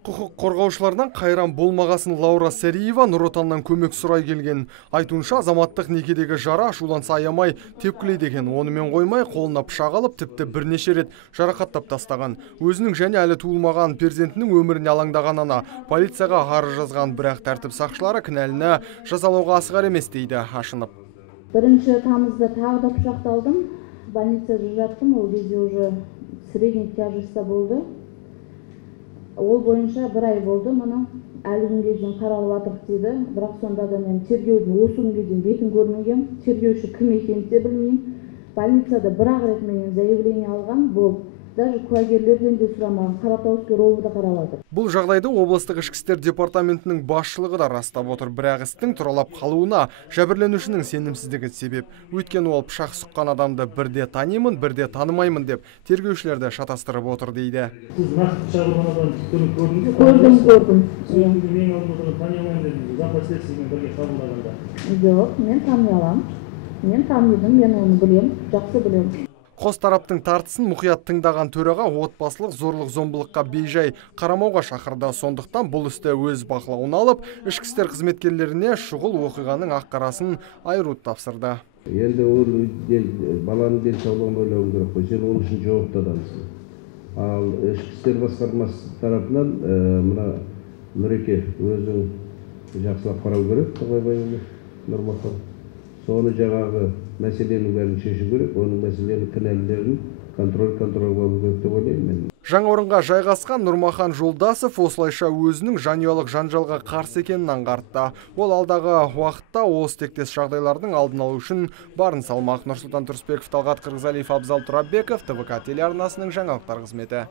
Құқық қорғаушылардан қайран болмағасын Лаура Сәриева Нұр Отаннан көмек сұрай келген. Айтуынша, азаматтық некедегі жара ашуланса аямай тепкілейді екен. Онымен қоймай, қолына пышақ алып, тіпті бірнеше рет жарақаттап тастаған. Өзінің және әлі туылмаған перзентінің өміріне алаңдаған ана полицияға арыз жазған, бірақ тәртіп сақшылары кінәліні жазалауға асығар емес дейді ашынып. 1 тамызда тағы да пышақталдым. Больницада жаттым, ол кезде уже средний тяжестьта болды. Ол бойынша 1 ай болды, мұны әлі күнге дейін қаралып жатырмыз дейді. Бірақ сонда да мен тергеудің осы күнге дейін бетін көрмеген, тергеуші кім екенін де білмеймін. Больницада 1-ақ рет менен заявление алған, бұл даже куәгерлерден де сұрамаған, Қаратауский ровд да қарап жатыр. Бұл жағдайды облыстық ішкі істер департаментінің басшылығы да растап отыр. Бірақ істің тұралап қалуына жәбірленушінің сенімсіздігі себеп. Өйткені ол пышақ сұққан адамды бірде танимын, бірде танымаймын деп тергеушілерді шатастырып отыр дейді. Сіз нақты пышақ ұрған адамды көрдіңіз бе? Көрдім. Мен оны танимаймын дедіңіз, заң сізбен бірге қабылдағанда. Жоқ, мен тани аламын. Мен таныдым, мен оны білем, жақсы білем. Қос тараптың тартысын мұқият тыңдаған төраға отбасылық зорлық-зомбылыққа бейжай қарамауға шақырды. Сондықтан бұл істі өз бақылауына алып, ішкі істер қызметкерлеріне шұғыл оқиғаның ақ-қарасын айыруды тапсырды. Енді ол баланың денсаулығын ойлауың керек қой, сен ол үшін жауапты адамсың. Ал ішкі істер басқармасы тарапынан мына Нұреке өзің жақсылап қарау керек, Тоғайбай Нұрмахан. Соны жаңағы мәселенің бәрін шешу керек, оның мәселенің кінәлілерін контроль болу керек деп ойлаймын мен. Жаңа орынға жайғасқан Нұрмахан Жолдасов осылайша өзінің жанұялық жанжалға қарсы екенін аңғартты. Ол алдағы уақытта осы тектес жағдайлардың алдын алу үшін барын салмақ. Нұрсұлтан Тұрысбеков, Талғат Қырғызалиев, Абзал Тұрабеков, ТВК телеарнасының жаңалықтар қызметі.